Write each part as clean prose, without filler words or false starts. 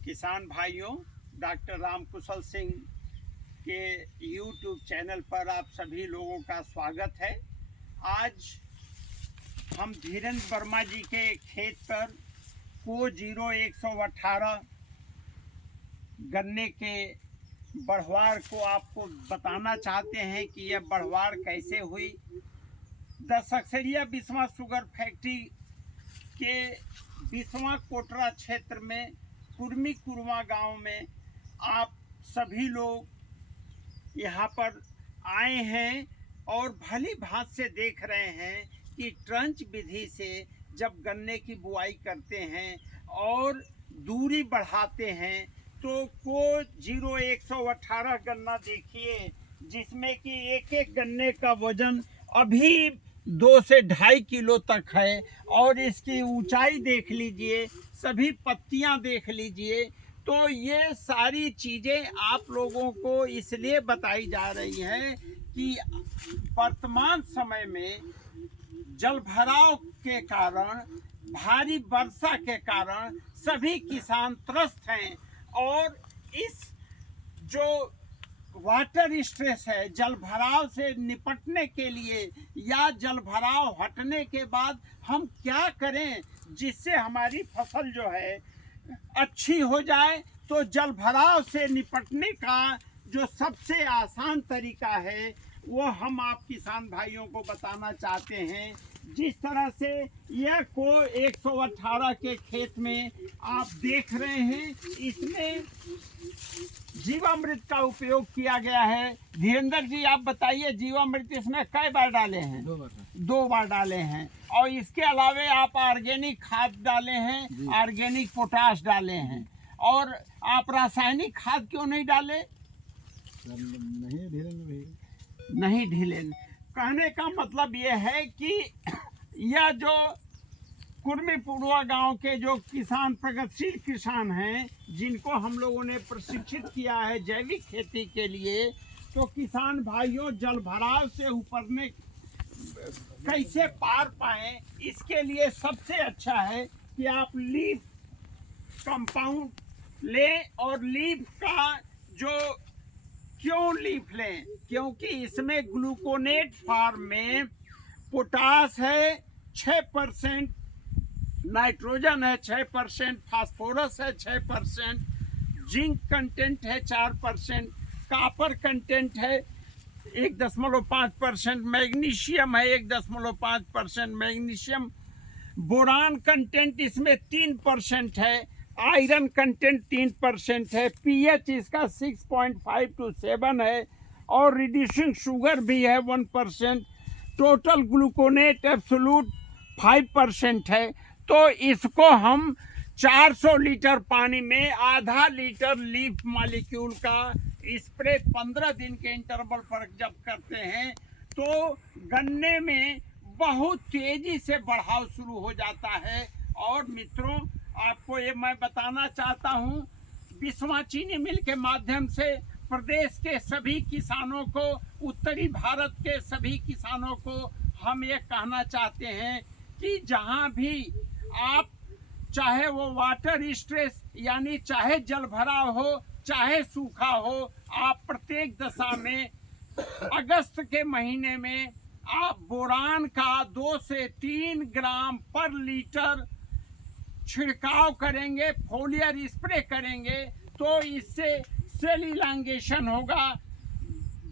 किसान भाइयों, डॉक्टर राम कुशल सिंह के यूट्यूब चैनल पर आप सभी लोगों का स्वागत है। आज हम धीरेन्द्र वर्मा जी के खेत पर को 0118 गन्ने के बढ़वार को आपको बताना चाहते हैं कि यह बढ़वार कैसे हुई। दशकसरिया बिस्वा शुगर फैक्ट्री के बिस्वा कोटरा क्षेत्र में कुर्मी कुरवा गांव में आप सभी लोग यहाँ पर आए हैं और भली भांत से देख रहे हैं कि ट्रंच विधि से जब गन्ने की बुआई करते हैं और दूरी बढ़ाते हैं तो को 0118 गन्ना देखिए, जिसमें कि एक एक गन्ने का वजन अभी 2 से 2.5 किलो तक है और इसकी ऊंचाई देख लीजिए, सभी पत्तियां देख लीजिए। तो ये सारी चीज़ें आप लोगों को इसलिए बताई जा रही हैं कि वर्तमान समय में जल भराव के कारण, भारी वर्षा के कारण सभी किसान त्रस्त हैं और इस जो वाटर स्ट्रेस है, जल भराव से निपटने के लिए या जल भराव हटने के बाद हम क्या करें जिससे हमारी फसल जो है अच्छी हो जाए। तो जल भराव से निपटने का जो सबसे आसान तरीका है वो हम आप किसान भाइयों को बताना चाहते हैं। जिस तरह से यह को 118 के खेत में आप देख रहे हैं, इसमें जीवामृत का उपयोग किया गया है। धीरेन्द्र जी, आप बताइए, जीवामृत इसमें कई बार डाले हैं? 2 बार डाले हैं। और इसके अलावे आप ऑर्गेनिक खाद डाले हैं, ऑर्गेनिक पोटाश डाले हैं। और आप रासायनिक खाद क्यों नहीं डाले? नहीं ढीले। कहने का मतलब ये है कि यह जो कुर्मी पुरवा गांव के जो किसान, प्रगतिशील किसान हैं, जिनको हम लोगों ने प्रशिक्षित किया है जैविक खेती के लिए, तो किसान भाइयों जल भराव से उबरने कैसे पार पाएं, इसके लिए सबसे अच्छा है कि आप लीफ कंपाउंड लें। और लीफ का जो क्यों लीफ लें? क्योंकि इसमें ग्लूकोनेट फॉर्म में पोटास है 6%, नाइट्रोजन है 6%, फास्फोरस है 6%, जिंक कंटेंट है 4%, कॉपर कंटेंट है 1.5%, मैग्नीशियम है 1.5% मैग्नीशियम, बोरान कंटेंट इसमें 3% है, आयरन कंटेंट 3% है, पीएच इसका 6.5 to 7 है और रिड्यूसिंग शुगर भी है 1%, टोटल ग्लूकोनेट एब्सोल्यूट 5% है। तो इसको हम 400 लीटर पानी में आधा लीटर लीफ मॉलिक्यूल का स्प्रे 15 दिन के इंटरवल पर जब करते हैं तो गन्ने में बहुत तेजी से बढ़ाव शुरू हो जाता है। और मित्रों, आपको ये मैं बताना चाहता हूँ, बिस्वा चीनी मिल के माध्यम से प्रदेश के सभी किसानों को, उत्तरी भारत के सभी किसानों को हम ये कहना चाहते हैं कि जहाँ भी आप, चाहे वो वाटर स्ट्रेस यानी चाहे जल भराव हो चाहे सूखा हो, आप प्रत्येक दशा में अगस्त के महीने में आप बोरान का 2 से 3 ग्राम पर लीटर छिड़काव करेंगे, फोलियर स्प्रे करेंगे, तो इससे सेल इलांगेशन होगा,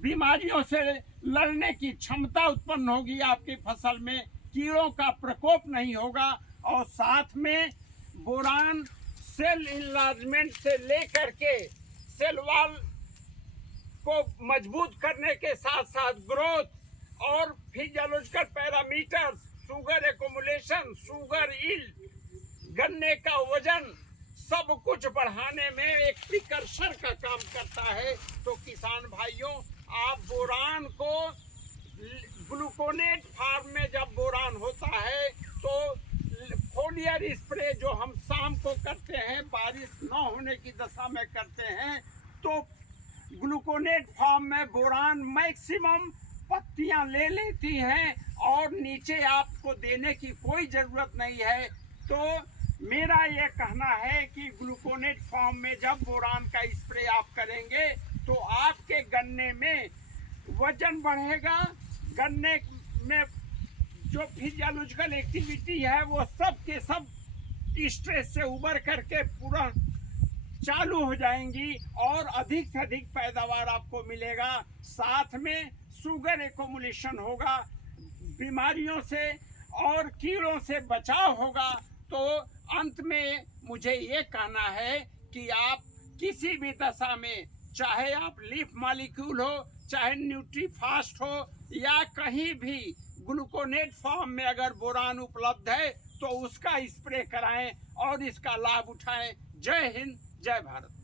बीमारियों से लड़ने की क्षमता उत्पन्न होगी आपकी फसल में, कीड़ों का प्रकोप नहीं होगा। और साथ में बोरान सेल इनलार्जमेंट से लेकर के सेल वॉल को मजबूत करने के साथ साथ ग्रोथ और physiological parameters, sugar accumulation, sugar yield, गन्ने का वजन, सब कुछ बढ़ाने में एक प्रिकर्सर का काम करता है। तो किसान भाइयों, आप बोरान को ग्लूकोनेट फॉर्म में जब बोरान होता है तो फोलियर स्प्रे जो हम शाम को करते हैं, बारिश न होने की दशा में करते हैं, तो ग्लूकोनेट फॉर्म में बोरान मैक्सिमम पत्तियां ले लेती हैं और नीचे आपको देने की कोई ज़रूरत नहीं है। तो मेरा ये कहना है कि ग्लूकोनेट फॉर्म में जब बोरान का स्प्रे आप करेंगे तो आपके गन्ने में वजन बढ़ेगा, गन्ने में जो फिजियोलॉजिकल एक्टिविटी है वो सब के सब स्ट्रेस से उबर करके पूरा चालू हो जाएंगी और अधिक से अधिक पैदावार आपको मिलेगा। साथ में शुगर एकोमुलेशन होगा, बीमारियों से और कीड़ों से बचाव होगा। तो अंत में मुझे ये कहना है कि आप किसी भी दशा में, चाहे आप लीफ मॉलिक्यूल हो, चाहे न्यूट्रीफास्ट हो, या कहीं भी ग्लूकोनेट फॉर्म में अगर बोरान उपलब्ध है तो उसका स्प्रे कराएं और इसका लाभ उठाएं। जय हिंद, जय भारत।